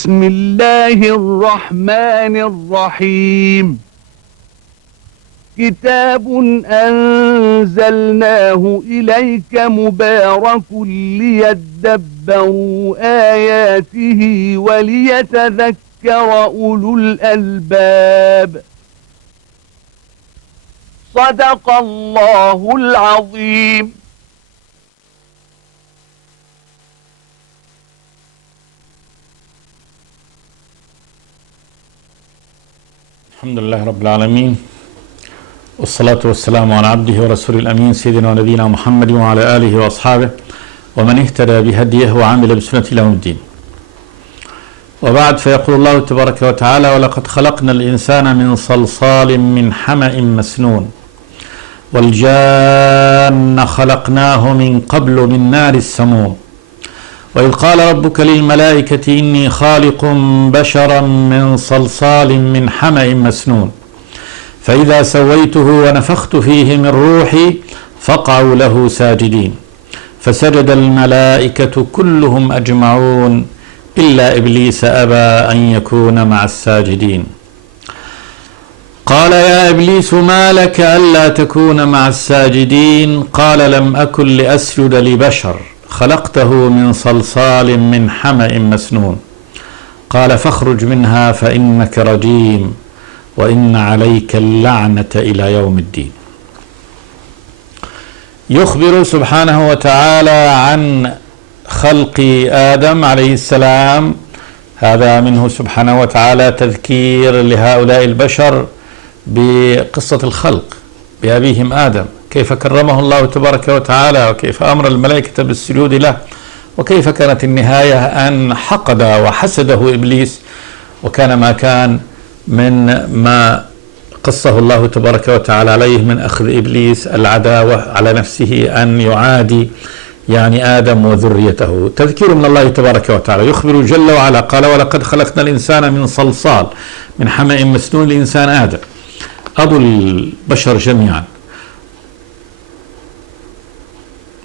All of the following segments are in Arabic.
بسم الله الرحمن الرحيم. كتاب أنزلناه إليك مبارك ليدبروا آياته وليتذكر أولو الألباب. صدق الله العظيم. الحمد لله رب العالمين، والصلاة والسلام على عبده ورسول الأمين سيدنا ونبينا محمد وعلى آله وأصحابه ومن اهتدى بهديه وعمل بسنة إلى يوم الدين. وبعد، فيقول الله تبارك وتعالى: ولقد خلقنا الإنسان من صلصال من حمأ مسنون والجان خلقناه من قبل من نار السموم وإذ قال ربك للملائكة إني خالق بشرا من صلصال من حمأ مسنون فإذا سويته ونفخت فيه من روحي فقعوا له ساجدين فسجد الملائكة كلهم أجمعون إلا إبليس أبى أن يكون مع الساجدين. قال: يا إبليس ما لك ألا تكون مع الساجدين؟ قال: لم أكن لأسجد لبشر خلقته من صلصال من حمأ مسنون. قال: فاخرج منها فإنك رجيم وإن عليك اللعنة إلى يوم الدين. يخبر سبحانه وتعالى عن خلق آدم عليه السلام. هذا منه سبحانه وتعالى تذكير لهؤلاء البشر بقصة الخلق بأبيهم آدم، كيف كرمه الله تبارك وتعالى، وكيف أمر الملائكة بالسجود له، وكيف كانت النهاية أن حقد وحسده إبليس، وكان ما كان من ما قصه الله تبارك وتعالى عليه من أخذ إبليس العداوة على نفسه أن يعادي آدم وذريته. تذكير من الله تبارك وتعالى. يخبر جل وعلا قال: ولقد خلقنا الإنسان من صلصال من حمأ مسنون. الإنسان آدم أبو البشر جميعا،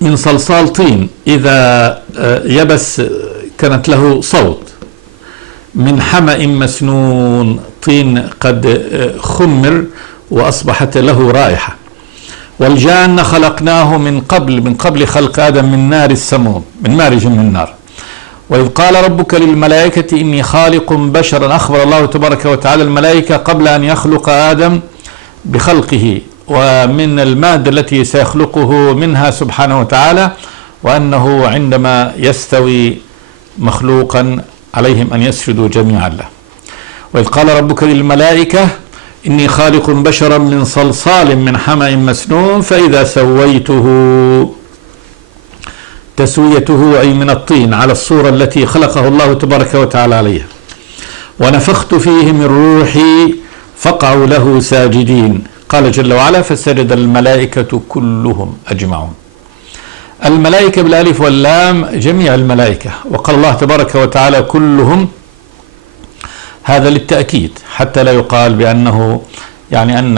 من صلصال طين إذا يبس كانت له صوت، من حمأ مسنون طين قد خمر وأصبحت له رائحة. والجان خلقناه من قبل خلق آدم من نار السموم، من مارج من النار. وإذ قال ربك للملائكة إني خالق بشرا، أخبر الله تبارك وتعالى الملائكة قبل أن يخلق آدم بخلقه ومن المادة التي سيخلقه منها سبحانه وتعالى، وأنه عندما يستوي مخلوقا عليهم أن يسجدوا جميعا له. وإذ قال ربك للملائكة إني خالق بشرا من صلصال من حمأ مسنون فإذا تسويته أي من الطين على الصورة التي خلقه الله تبارك وتعالى عليها، ونفخت فيه من روحي فقعوا له ساجدين. قال جل وعلا: فسجد الملائكة كلهم أجمعون. الملائكة بالألف واللام جميع الملائكة، وقال الله تبارك وتعالى كلهم، هذا للتأكيد حتى لا يقال بأنه أن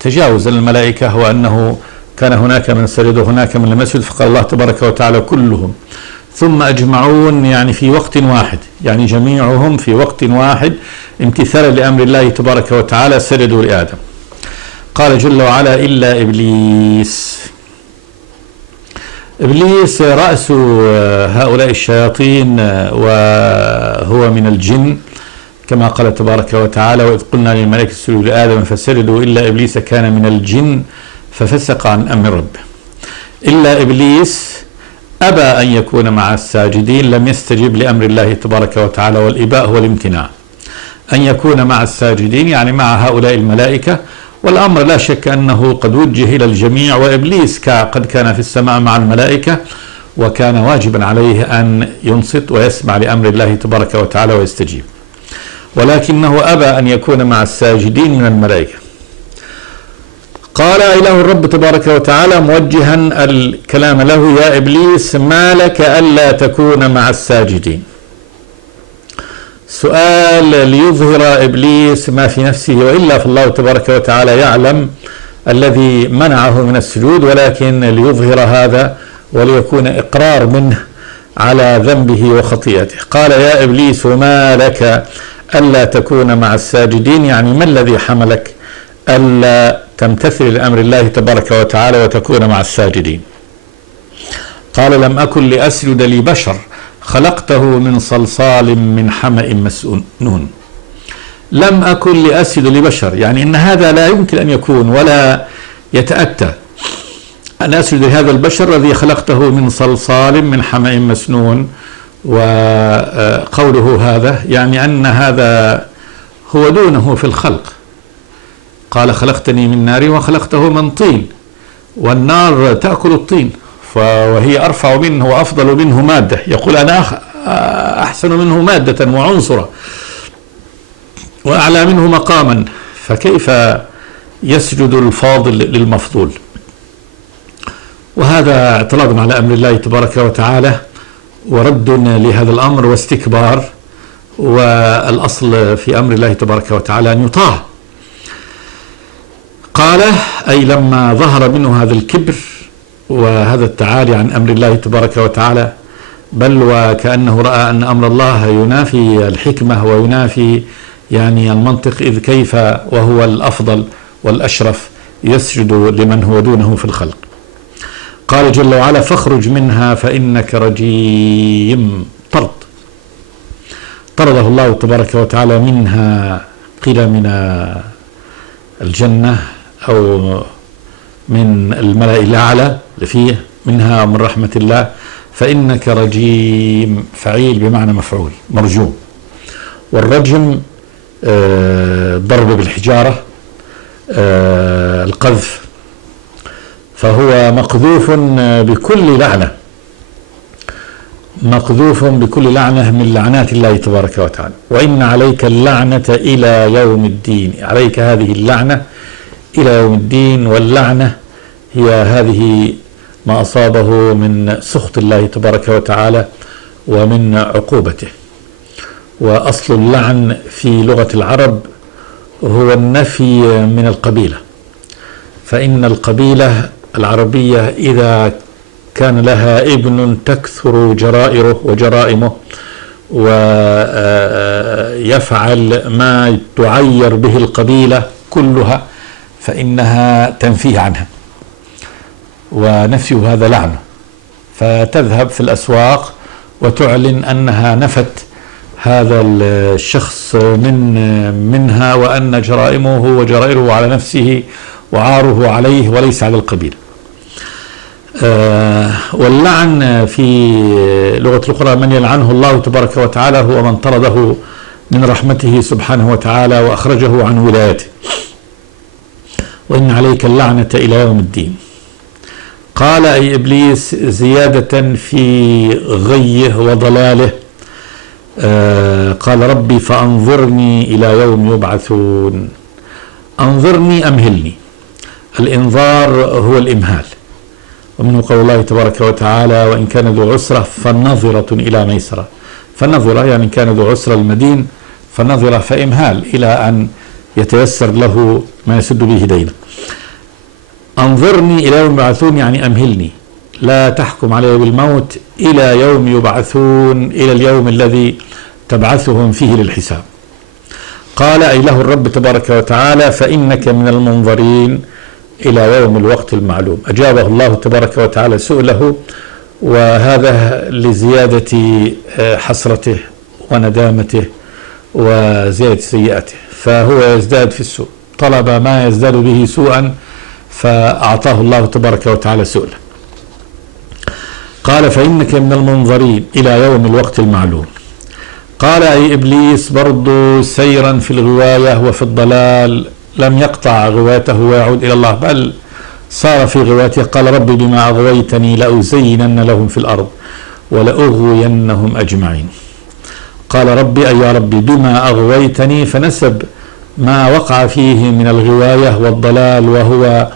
تجاوز الملائكة وأنه كان هناك من سجد وهناك من لم يسجد، فقال الله تبارك وتعالى كلهم، ثم أجمعون في وقت واحد، جميعهم في وقت واحد امتثالا لأمر الله تبارك وتعالى سجدوا لآدم. قال جل وعلا: إلا إبليس. إبليس رأس هؤلاء الشياطين وهو من الجن، كما قال تبارك وتعالى: وإذ قلنا للملائكة اسجدوا لآدم فسجدوا إلا إبليس كان من الجن ففسق عن أمر ربه. إلا إبليس أبى أن يكون مع الساجدين، لم يستجب لأمر الله تبارك وتعالى، والإباء هو الامتناع، أن يكون مع الساجدين مع هؤلاء الملائكة. والأمر لا شك أنه قد وجه إلى الجميع، وإبليس قد كان في السماء مع الملائكة، وكان واجبا عليه أن ينصت ويسمع لأمر الله تبارك وتعالى ويستجيب، ولكنه أبى أن يكون مع الساجدين من الملائكة. قال إله الرب تبارك وتعالى موجها الكلام له: يا إبليس ما لك ألا تكون مع الساجدين. سؤال ليظهر إبليس ما في نفسه، وإلا فالله تبارك وتعالى يعلم الذي منعه من السجود، ولكن ليظهر هذا وليكون إقرار منه على ذنبه وخطيئته. قال يا إبليس ما لك ألا تكون مع الساجدين، يعني ما الذي حملك ألا تمتثل لأمر الله تبارك وتعالى وتكون مع الساجدين؟ قال لم أكن لأسجد لبشر خلقته من صلصال من حمأ مسنون. لم أكن لأسجد لبشر، يعني إن هذا لا يمكن أن يكون ولا يتأتى أن أسجد لهذا البشر الذي خلقته من صلصال من حمأ مسنون. وقوله هذا يعني أن هذا هو دونه في الخلق. قال خلقتني من نار وخلقته من طين، والنار تأكل الطين وهي أرفع منه وأفضل منه مادة، يقول أنا أحسن منه مادة وعنصرا وأعلى منه مقاما، فكيف يسجد الفاضل للمفضول؟ وهذا اعتراض على أمر الله تبارك وتعالى ورد لهذا الأمر واستكبار، والأصل في أمر الله تبارك وتعالى أن يطاع. قال أي لما ظهر منه هذا الكبر وهذا التعالي عن أمر الله تبارك وتعالى، بل وكأنه رأى أن أمر الله ينافي الحكمة وينافي يعني المنطق، إذ كيف وهو الأفضل والأشرف يسجد لمن هو دونه في الخلق. قال جل وعلا فاخرج منها فإنك رجيم. طرده الله تبارك وتعالى منها، قيل من الجنة أو من الملأ الأعلى اللي فيه، منها من رحمة الله. فإنك رجيم فعيل بمعنى مفعول مرجوم، والرجم ضرب بالحجارة، القذف، فهو مقذوف بكل لعنة، مقذوف بكل لعنة من لعنات الله تبارك وتعالى. وإن عليك اللعنة إلى يوم الدين، عليك هذه اللعنة إلى يوم الدين. واللعنة هي هذه ما أصابه من سخط الله تبارك وتعالى ومن عقوبته. وأصل اللعن في لغة العرب هو النفي من القبيلة، فإن القبيلة العربية إذا كان لها ابن تكثر جرائره وجرائمه ويفعل ما تعير به القبيلة كلها فإنها تنفيه عنها، ونفي هذا لعنة، فتذهب في الأسواق وتعلن أنها نفت هذا الشخص منها، وأن جرائمه وجرائره على نفسه وعاره عليه وليس على القبيلة. واللعن في لغة القرآن من يلعنه الله تبارك وتعالى هو من طرده من رحمته سبحانه وتعالى وأخرجه عن ولايته. وإن عليك اللعنة إلى يوم الدين. قال أي إبليس زيادة في غيه وضلاله. قال ربي فأنظرني إلى يوم يبعثون. أنظرني أمهلني، الإنظار هو الإمهال، ومنه قول الله تبارك وتعالى وإن كان ذو عسرة فنظرة إلى ميسرة. فنظرة يعني كان ذو عسرة المدين، فنظرة فإمهال إلى أن يتيسر له ما يسد به دينه. أنظرني إلى يوم يبعثون يعني أمهلني، لا تحكم علي بالموت إلى يوم يبعثون، إلى اليوم الذي تبعثهم فيه للحساب. قال أي له الرب تبارك وتعالى فإنك من المنظرين إلى يوم الوقت المعلوم. أجابه الله تبارك وتعالى سؤله، وهذا لزيادة حسرته وندامته وزيادة سيئته، فهو يزداد في السوء، طلب ما يزداد به سوءا فأعطاه الله تبارك وتعالى سؤله. قال فإنك من المنظرين إلى يوم الوقت المعلوم. قال أي إبليس برضو سيرا في الغواية وفي الضلال، لم يقطع غوايته ويعود إلى الله، بل صار في غوايته. قال ربي بما أغويتني لأزينن لهم في الأرض ولأغوينهم أجمعين. قال ربي أي يا ربي بما أغويتني، فنسب ما وقع فيه من الغواية والضلال، وهو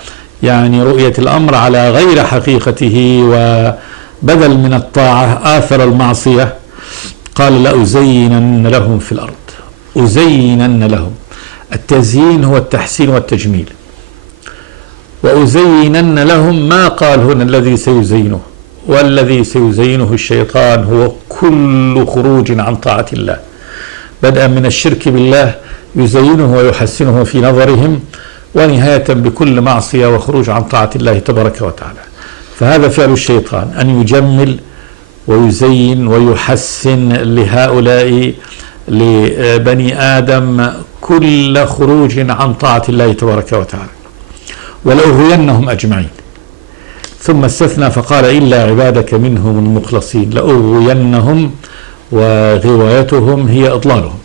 يعني رؤية الأمر على غير حقيقته، وبدل من الطاعة آثر المعصية. قال لأزينن لهم في الأرض. أزينن لهم، التزيين هو التحسين والتجميل، وأزينن لهم ما قال هنا الذي سيزينه، والذي سيزينه الشيطان هو كل خروج عن طاعة الله، بدءا من الشرك بالله يزينه ويحسنه في نظرهم، ونهاية بكل معصية وخروج عن طاعة الله تبارك وتعالى. فهذا فعل الشيطان، أن يجمل ويزين ويحسن لهؤلاء لبني آدم كل خروج عن طاعة الله تبارك وتعالى. ولأغوينهم أجمعين، ثم استثنى فقال إلا عبادك منهم المخلصين. لأغوينهم، وغوايتهم هي إضلالهم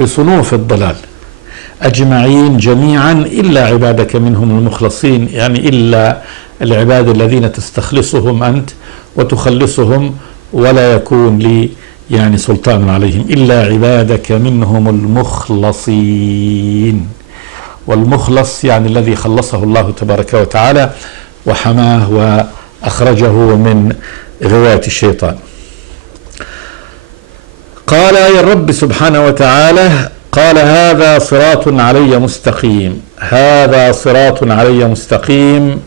بصنوف الضلال أجمعين جميعا إلا عبادك منهم المخلصين، يعني إلا العباد الذين تستخلصهم أنت وتخلصهم ولا يكون لي يعني سلطان عليهم، إلا عبادك منهم المخلصين. والمخلص يعني الذي خلصه الله تبارك وتعالى وحماه وأخرجه من غواية الشيطان. قال يا الرب سبحانه وتعالى قال هذا صراط علي مستقيم. هذا صراط علي مستقيم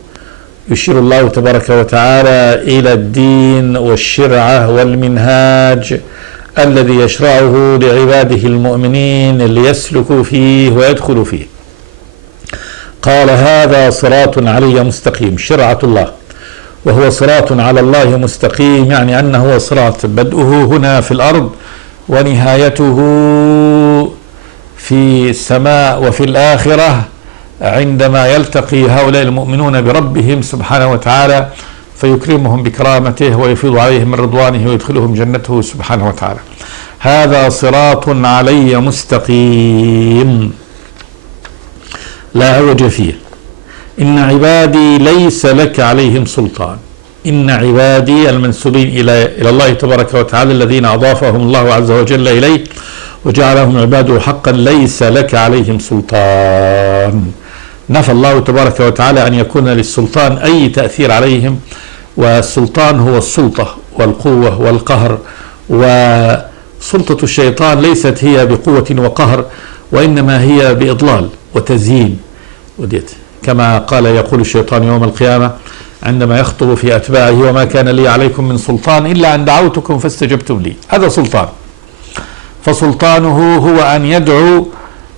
يشير الله تبارك وتعالى إلى الدين والشرعة والمنهاج الذي يشرعه لعباده المؤمنين ليسلكوا فيه ويدخلوا فيه. قال هذا صراط علي مستقيم، شرعة الله، وهو صراط على الله مستقيم، يعني أنه هو صراط بدءه هنا في الأرض ونهايته في السماء وفي الآخرة عندما يلتقي هؤلاء المؤمنون بربهم سبحانه وتعالى فيكرمهم بكرامته ويفيض عليهم من رضوانه ويدخلهم جنته سبحانه وتعالى. هذا صراط علي مستقيم لا عوج فيه. إن عبادي ليس لك عليهم سلطان. إن عبادي المنسوبين إلى الله تبارك وتعالى الذين أضافهم الله عز وجل إليه وجعلهم عباده حقا ليس لك عليهم سلطان. نفى الله تبارك وتعالى أن يكون للسلطان أي تأثير عليهم، والسلطان هو السلطة والقوة والقهر، وسلطة الشيطان ليست هي بقوة وقهر وإنما هي بإضلال وتزيين وديت، كما يقول الشيطان يوم القيامة عندما يخطب في أتباعه وما كان لي عليكم من سلطان إلا أن دعوتكم فاستجبتم لي. هذا سلطان، فسلطانه هو أن يدعو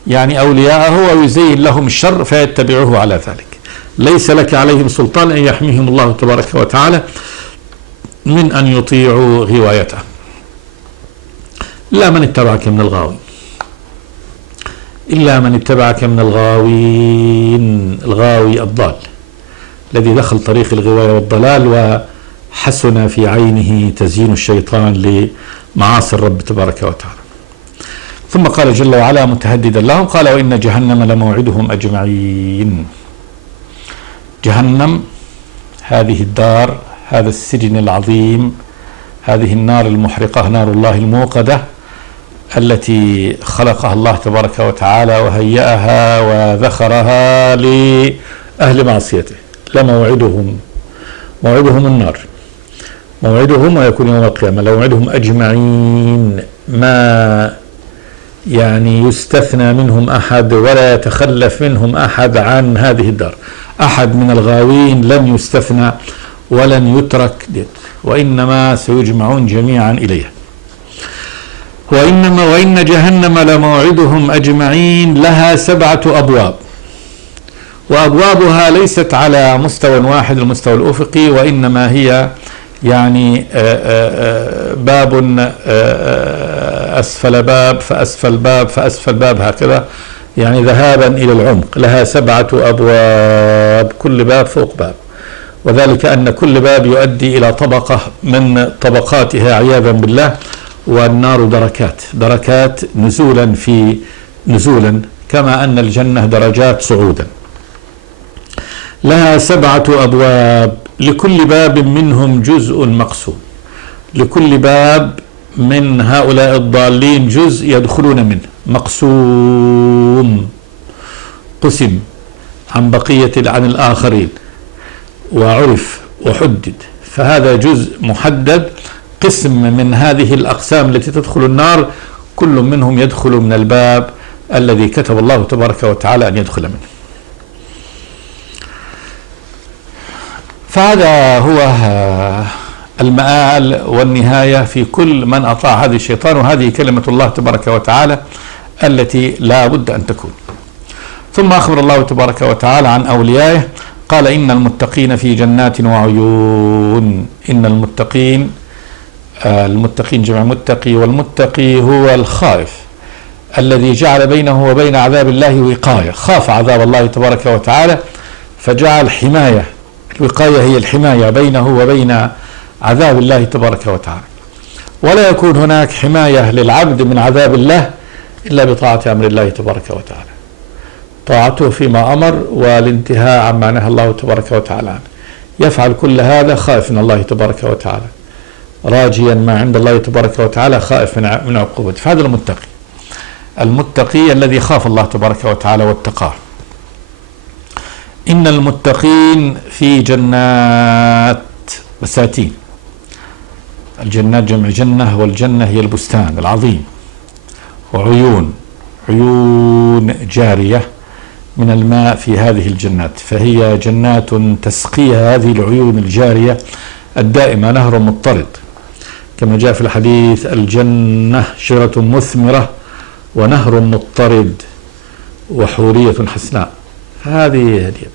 يعني أولياءه ويزين لهم الشر فيتبعوه على ذلك. ليس لك عليهم سلطان أن يحميهم الله تبارك وتعالى من أن يطيعوا غوايته إلا من اتبعك من الغاوين. إلا من اتبعك من الغاوين، الغاوي الضال الذي دخل طريق الغواية والضلال وحسن في عينه تزيين الشيطان لمعاصي الرب تبارك وتعالى. ثم قال جل وعلا متهددا لهم قال وإن جهنم لموعدهم أجمعين. جهنم هذه الدار، هذا السجن العظيم، هذه النار المحرقة، نار الله الموقدة التي خلقها الله تبارك وتعالى وهيأها وذخرها لأهل معصيته. لموعدهم، موعدهم النار، موعدهم ويكون يوم القيامة، لموعدهم أجمعين، ما يعني يستثنى منهم أحد ولا يتخلف منهم أحد عن هذه الدار. أحد من الغاوين لن يستثنى ولن يترك، وإنما سيجمعون جميعا إليها. وإن جهنم لموعدهم أجمعين لها 7 أبواب، وأبوابها ليست على مستوى واحد المستوى الأفقي، وإنما هي يعني باب أسفل باب فأسفل باب فأسفل باب، هكذا يعني ذهابا إلى العمق. لها 7 أبواب، كل باب فوق باب، وذلك أن كل باب يؤدي إلى طبقة من طبقاتها عياذا بالله. والنار دركات نزولا كما أن الجنة درجات صعودا. لها 7 أبواب، لكل باب منهم جزء مقسوم، لكل باب من هؤلاء الضالين جزء يدخلون منه مقسوم، قسم عن الآخرين وعرف وحدد، فهذا جزء محدد، قسم من هذه الأقسام التي تدخل النار، كل منهم يدخل من الباب الذي كتب الله تبارك وتعالى أن يدخل منه. فهذا هو المآل والنهاية في كل من أطاع هذه الشيطان، وهذه كلمة الله تبارك وتعالى التي لا بد أن تكون. ثم أخبر الله تبارك وتعالى عن أوليائه، قال إن المتقين في جنات وعيون. إن المتقين، المتقين جمع متقي، والمتقي هو الخائف الذي جعل بينه وبين عذاب الله وقاية، خاف عذاب الله تبارك وتعالى فجعل حماية، الوقاية هي الحماية بينه وبين عذاب الله تبارك وتعالى. ولا يكون هناك حماية للعبد من عذاب الله إلا بطاعة أمر الله تبارك وتعالى، طاعته فيما أمر والانتهاء عما نهى الله تبارك وتعالى عنه. يفعل كل هذا خائف من الله تبارك وتعالى، راجيا ما عند الله تبارك وتعالى، خائف من عقوبته. فهذا المتقي، المتقي الذي خاف الله تبارك وتعالى واتقاه. إن المتقين في جنات، بساتين، الجنات جمع جنة، والجنة هي البستان العظيم، وعيون، عيون جارية من الماء في هذه الجنات، فهي جنات تسقيها هذه العيون الجارية الدائمة نهر مضطرد، كما جاء في الحديث: الجنة شجرة مثمرة ونهر مضطرد وحورية حسناء. هذه هدية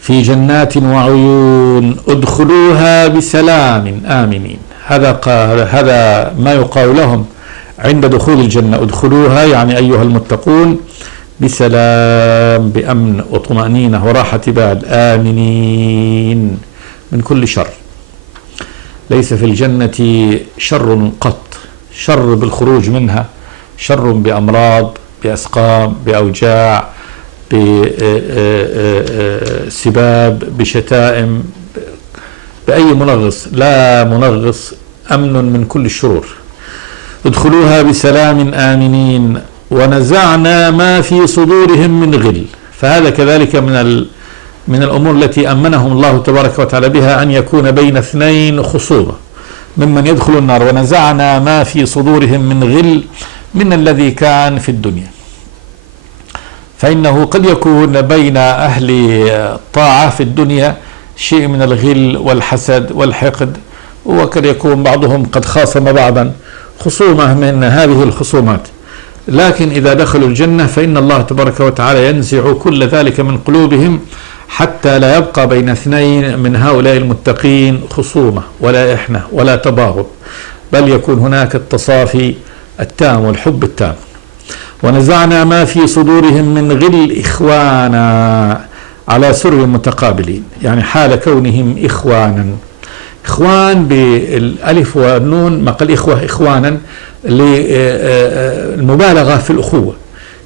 في جنات وعيون ادخلوها بسلام آمنين. هذا ما يقال لهم عند دخول الجنة، ادخلوها يعني أيها المتقون بسلام، بأمن وطمأنينة وراحة بال، آمنين من كل شر. ليس في الجنة شر قط، شر بالخروج منها، شر بأمراض، بأسقام، بأوجاع، بسباب، بشتائم، بأي منغص، لا منغص، أمن من كل الشرور. ادخلوها بسلام آمنين ونزعنا ما في صدورهم من غل. فهذا كذلك من الأمور التي أمنهم الله تبارك وتعالى بها، أن يكون بين اثنين خصومة ممن يدخل النار. ونزعنا ما في صدورهم من غل، من الذي كان في الدنيا. فإنه قد يكون بين أهل الطاعة في الدنيا شيء من الغل والحسد والحقد، وقد يكون بعضهم قد خاصم بعضا، خصومة من هذه الخصومات. لكن إذا دخلوا الجنة فإن الله تبارك وتعالى ينزع كل ذلك من قلوبهم، حتى لا يبقى بين اثنين من هؤلاء المتقين خصومة ولا إحنة ولا تباغض، بل يكون هناك التصافي التام والحب التام. ونزعنا ما في صدورهم من غل إخوانا على سر متقابلين، يعني حال كونهم إخوانا. إخوان بالألف والنون، ما قال إخوة إخوانا للمبالغة في الأخوة،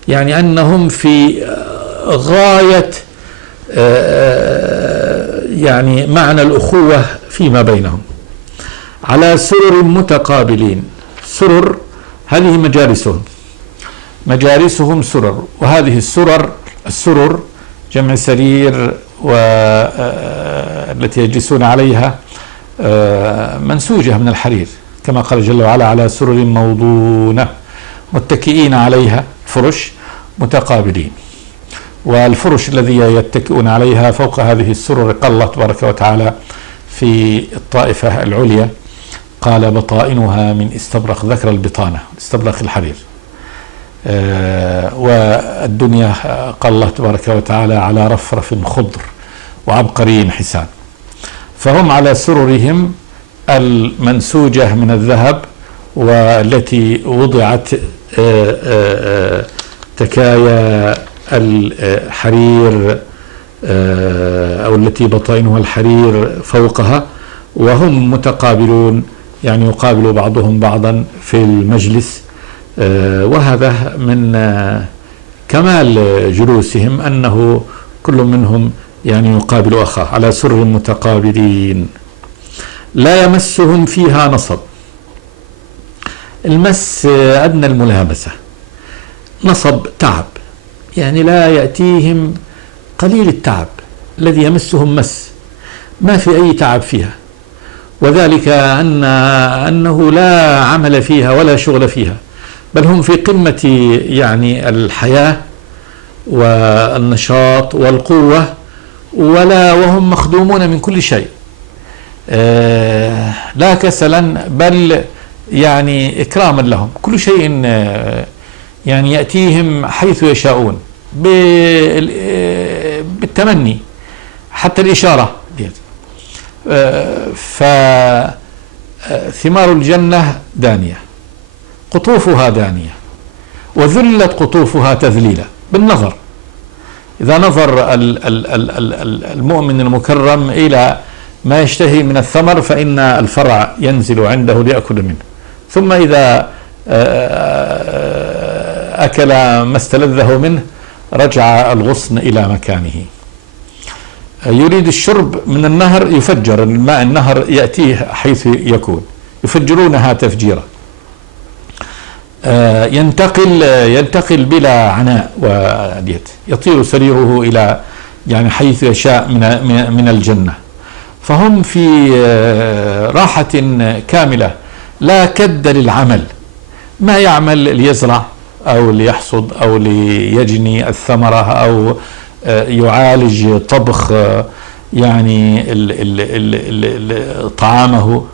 يعني أنهم في غاية يعني معنى الأخوة فيما بينهم، على سرر متقابلين. سرر هذه مجالسهم سرر، وهذه السرر جمع سرير، والتي يجلسون عليها منسوجة من الحرير، كما قال جل وعلا: على سرر موضونة متكئين عليها، فرش متقابلين. والفرش الذي يتكئون عليها فوق هذه السرر، قال الله تبارك وتعالى في الطائفة العليا: قال بطائنها من استبرق، ذكر البطانة، استبرق الحرير. والدنيا قال الله تبارك وتعالى: على رفرف خضر وعبقري حسان. فهم على سررهم المنسوجة من الذهب، والتي وضعت تكايا الحرير، أو التي بطائنها الحرير فوقها، وهم متقابلون، يعني يقابل بعضهم بعضا في المجلس. وهذا من كمال جلوسهم، أنه كل منهم يعني يقابل أخاه على سر متقابلين. لا يمسهم فيها نصب. المس أدنى الملامسة، نصب تعب، يعني لا يأتيهم قليل التعب الذي يمسهم مس، ما في أي تعب فيها، وذلك أنه لا عمل فيها ولا شغل فيها، بل هم في قمة يعني الحياة والنشاط والقوة، وهم مخدومون من كل شيء. لا كسلا بل يعني إكراما لهم. كل شيء يعني يأتيهم حيث يشاءون بالتمني، حتى الإشارة ديت. فثمار الجنة دانية، قطوفها دانية، وذلت قطوفها تذليلا بالنظر. إذا نظر المؤمن المكرم إلى ما يشتهي من الثمر فإن الفرع ينزل عنده ليأكل منه، ثم إذا أكل ما استلذه منه رجع الغصن إلى مكانه. يريد الشرب من النهر يفجر الماء، النهر يأتيه حيث يكون، يفجرونها تفجيرا. ينتقل بلا عناء وديت، يطير سريره إلى يعني حيث يشاء من الجنة. فهم في راحة كاملة، لا كد للعمل، ما يعمل ليزرع أو ليحصد أو ليجني الثمرة أو يعالج طبخ يعني طعامه،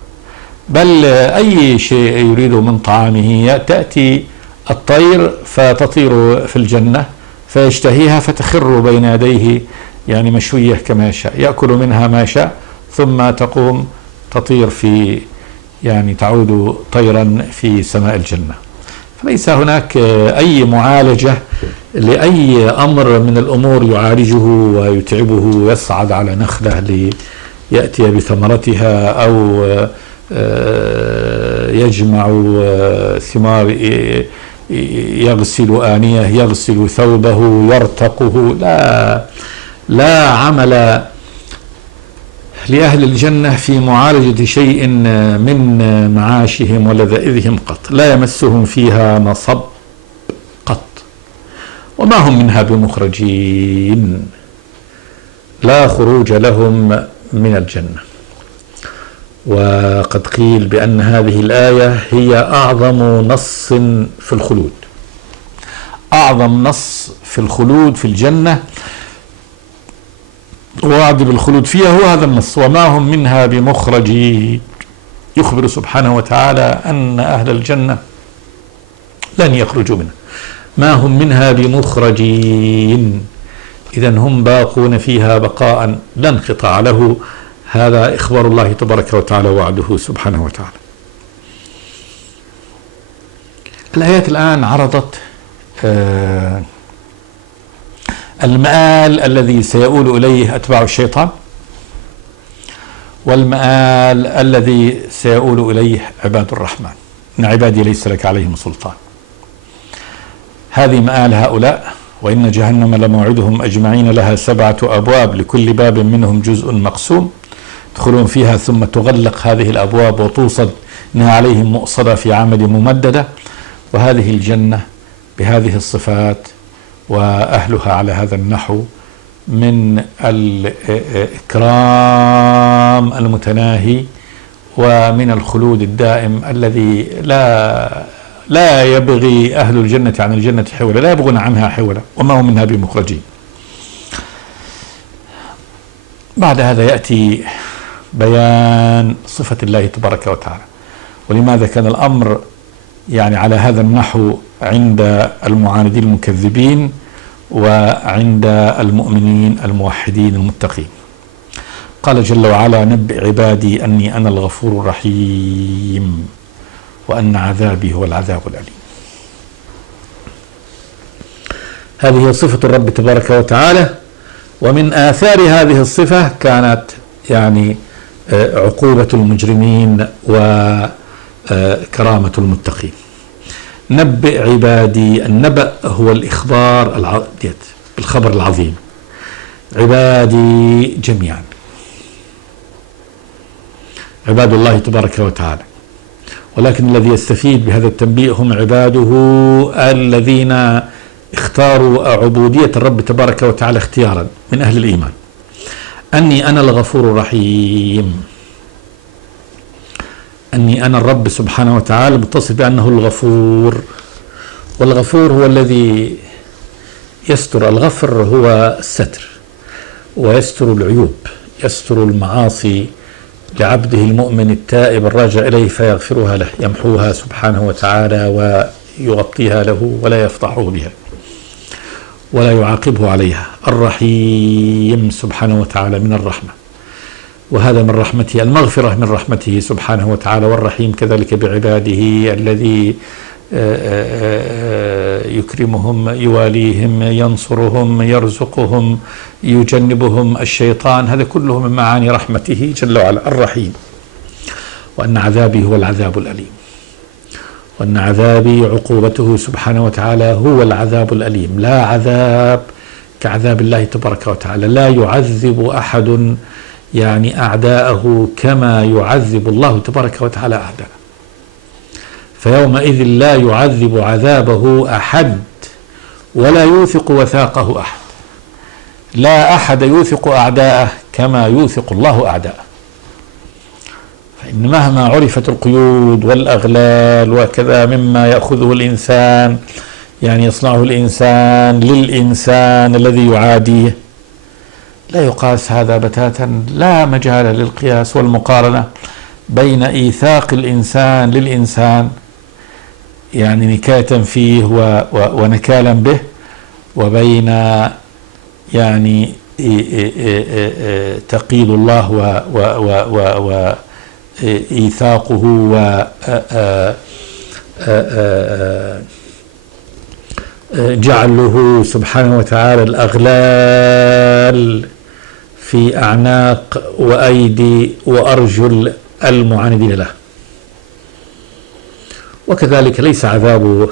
بل أي شيء يريد من طعامه تأتي الطير فتطير في الجنة فيشتهيها فتخر بين يديه يعني مشوية كما يشاء، يأكل منها ما شاء، ثم تقوم تطير في يعني تعود طيرا في سماء الجنة. فليس هناك أي معالجة لأي أمر من الأمور يعالجه ويتعبه ويصعد على نخلة ليأتي بثمرتها أو يجمع ثمار، يغسل آنية، يغسل ثوبه، يرتقه. لا عمل لأهل الجنة في معالجة شيء من معاشهم ولذائذهم قط، لا يمسهم فيها نصب قط، وما هم منها بمخرجين، لا خروج لهم من الجنة. وقد قيل بأن هذه الآية هي أعظم نص في الخلود، أعظم نص في الخلود في الجنة ووعد بالخلود فيها هو هذا النص، وما هم منها بمخرجين. يخبر سبحانه وتعالى أن أهل الجنة لن يخرجوا منها، ما هم منها بمخرجين، إذن هم باقون فيها بقاء لا انقطاع له. هذا إخبار الله تبارك وتعالى وعده سبحانه وتعالى. الآيات الآن عرضت المآل الذي سيؤول إليه أتباع الشيطان، والمآل الذي سيؤول إليه عباد الرحمن، إن عبادي ليس لك عليهم سلطان. هذه مآل هؤلاء. وإن جهنم لموعدهم أجمعين، لها 7 أبواب لكل باب منهم جزء مقسوم، يدخلون فيها ثم تغلق هذه الأبواب وتوصد إنها عليهم مؤصدة في عمد ممددة. وهذه الجنة بهذه الصفات وأهلها على هذا النحو من الإكرام المتناهي ومن الخلود الدائم الذي لا يبغي أهل الجنة عن الجنة حولا، لا يبغون عنها حولا، وما هم منها بمخرجين. بعد هذا يأتي بيان صفة الله تبارك وتعالى، ولماذا كان الأمر يعني على هذا النحو عند المعاندين المكذبين وعند المؤمنين الموحدين المتقين. قال جل وعلا: نبئ عبادي أني أنا الغفور الرحيم وأن عذابي هو العذاب الأليم. هذه صفة الرب تبارك وتعالى، ومن آثار هذه الصفة كانت يعني عقوبة المجرمين وكرامة المتقين. نبئ عبادي، النبأ هو الإخبار الخبر العظيم، عبادي جميعا عباد الله تبارك وتعالى، ولكن الذي يستفيد بهذا التنبيه هم عباده الذين اختاروا عبودية الرب تبارك وتعالى اختيارا من أهل الإيمان. أني أنا الغفور الرحيم، أني أنا الرب سبحانه وتعالى متصف بأنه الغفور، والغفور هو الذي يستر. الغفر هو الستر ويستر العيوب، يستر المعاصي لعبده المؤمن التائب الراجع إليه فيغفرها له، يمحوها سبحانه وتعالى ويغطيها له ولا يفضحه بها ولا يعاقبه عليها. الرحيم سبحانه وتعالى من الرحمة، وهذا من رحمته، المغفرة من رحمته سبحانه وتعالى، والرحيم كذلك بعباده الذي يكرمهم، يواليهم، ينصرهم، يرزقهم، يجنبهم الشيطان، هذا كله من معاني رحمته جل وعلا. الرحيم. وأن عذابي هو العذاب الأليم، وأن عذابي عقوبته سبحانه وتعالى هو العذاب الأليم. لا عذاب كعذاب الله تبارك وتعالى، لا يعذب أحد يعني أعداءه كما يعذب الله تبارك وتعالى أعداءه. فيومئذ لا يعذب عذابه أحد ولا يوثق وثاقه أحد. لا أحد يوثق أعداءه كما يوثق الله أعداءه. فإن مهما عرفت القيود والأغلال وكذا مما يأخذه الإنسان، يعني يصنعه الإنسان للإنسان الذي يعاديه، لا يقاس هذا بتاتا، لا مجال للقياس والمقارنة بين إيثاق الإنسان للإنسان، يعني نكاية فيه ونكالا به، وبين يعني تقييد الله وإيثاقه وجعله سبحانه وتعالى الأغلال في أعناق وأيدي وأرجل المعاندين له. وكذلك ليس عذاب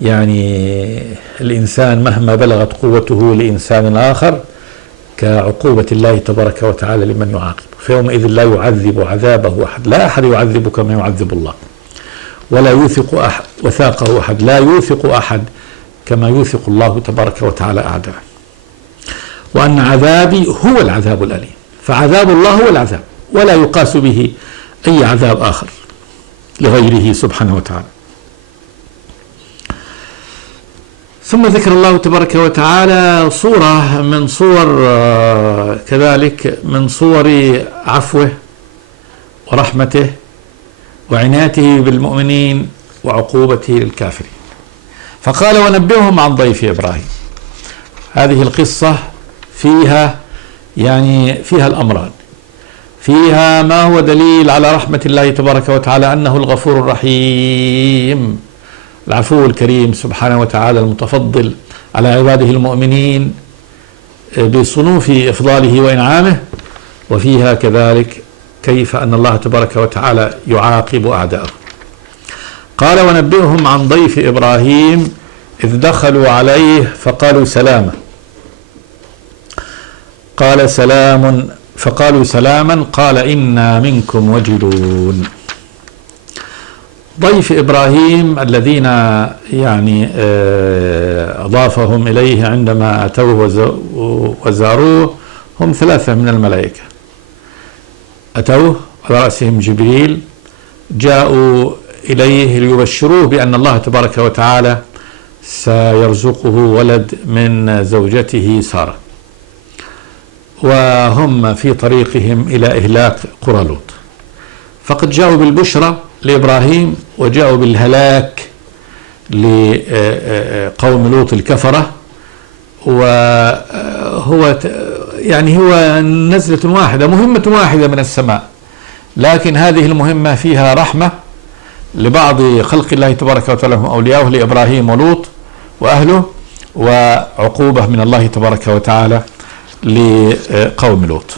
يعني الإنسان مهما بلغت قوته لإنسان آخر كعقوبة الله تبارك وتعالى لمن يعاقب. فيومئذ لا يعذب عذابه أحد، لا أحد يعذب كما يعذب الله، ولا يوثق أحد وثاقه أحد، لا يوثق أحد كما يوثق الله تبارك وتعالى أعداءه. وأن عذابي هو العذاب الأليم، فعذاب الله هو العذاب ولا يقاس به أي عذاب آخر لغيره سبحانه وتعالى. ثم ذكر الله تبارك وتعالى صورة من صور كذلك من صور عفوه ورحمته وعنايته بالمؤمنين وعقوبته للكافرين. فقال ونبئهم عن ضيف إبراهيم. هذه القصة فيها يعني فيها الأمران، فيها ما هو دليل على رحمة الله تبارك وتعالى أنه الغفور الرحيم العفو الكريم سبحانه وتعالى المتفضل على عباده المؤمنين بصنوف إفضاله وإنعامه، وفيها كذلك كيف أن الله تبارك وتعالى يعاقب أعداءه. قال ونبئهم عن ضيف إبراهيم إذ دخلوا عليه فقالوا سلاما. قال سلام، فقالوا سلاما قال إنا منكم وجلون. ضيف إبراهيم الذين يعني أضافهم إليه عندما أتوه وزاروه هم ثلاثة من الملائكة، أتوه على رأسهم جبريل، جاءوا إليه ليبشروه بأن الله تبارك وتعالى سيرزقه ولد من زوجته سارة، وهم في طريقهم إلى إهلاك قرى لوط. فقد جاءوا بالبشرى لإبراهيم وجاءوا بالهلاك لقوم لوط الكفرة، وهو يعني هو نزلة واحدة، مهمة واحدة من السماء، لكن هذه المهمة فيها رحمة لبعض خلق الله تبارك وتعالى هم أولياؤه لإبراهيم ولوط وأهله، وعقوبة من الله تبارك وتعالى لقوم لوط.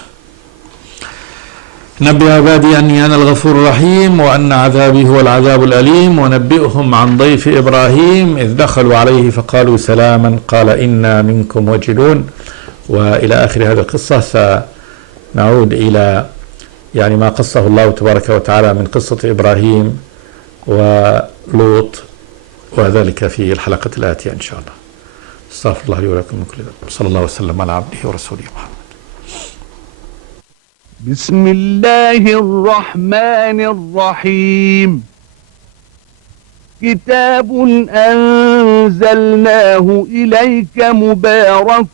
نبئ عبادي أني أنا الغفور الرحيم وأن عذابي هو العذاب الأليم ونبئهم عن ضيف إبراهيم إذ دخلوا عليه فقالوا سلاما قال إنا منكم وجلون. وإلى آخر هذه القصة. سنعود إلى يعني ما قصه الله تبارك وتعالى من قصة إبراهيم ولوط وذلك في الحلقة الآتية إن شاء الله. استغفر الله لي ولكم من كل ذنب. صلى الله وسلم على عبده ورسوله محمد. بسم الله الرحمن الرحيم. كتاب أنزلناه إليك مبارك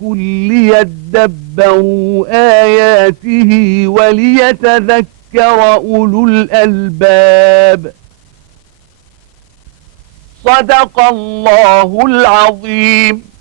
ليدبروا آياته وليتذكر ليذكر أولو الألباب. صدق الله العظيم.